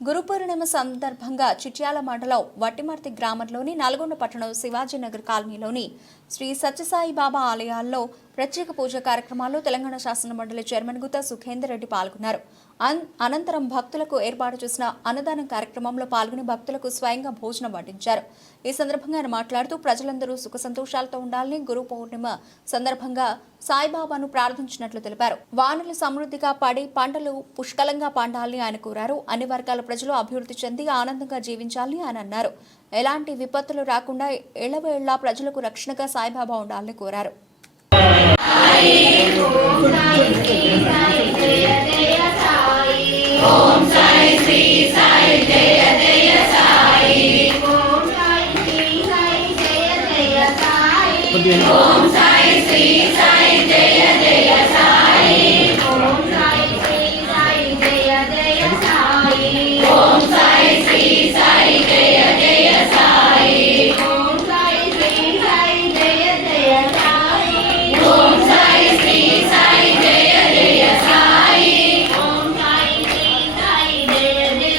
గురు పూర్ణిమ సందర్భంగా చిట్యాల మండలం వట్టిమర్తి గ్రామంలోని నల్గొండ పట్టణం శివాజీనగర్ కాలనీలోని శ్రీ సత్యసాయి బాబా ఆలయాల్లో ప్రత్యేక పూజ కార్యక్రమాల్లో తెలంగాణ శాసన మండలి చైర్మన్ గుత్తా సుఖేందర్ రెడ్డి పాల్గొన్నారు. అనంతరం భక్తులకు ఏర్పాటు చేసిన అన్నదానం కార్యక్రమంలో పాల్గొని భక్తులకు స్వయంగా భోజనం వడ్డించారు. ఈ సందర్భంగా ఆయన మాట్లాడుతూ ప్రజలందరూ సుఖ సంతోషాలతో ఉండాలని గురు పౌర్ణిమ సందర్భంగా సాయిబాబాను ప్రార్థించినట్లు తెలిపారు. వానలు సమృద్ధిగా పడి పంటలు పుష్కలంగా పండాలని ఆయన కోరారు. అన్ని వర్గాల ప్రజలు అభివృద్ధి చెంది ఆనందంగా జీవించాలని ఆయన అన్నారు. ఎలాంటి విపత్తులు రాకుండా ఎళ్లవేళ్లా ప్రజలకు రక్షణగా సాయిబాబా ఉండాలని కోరారు. ఓం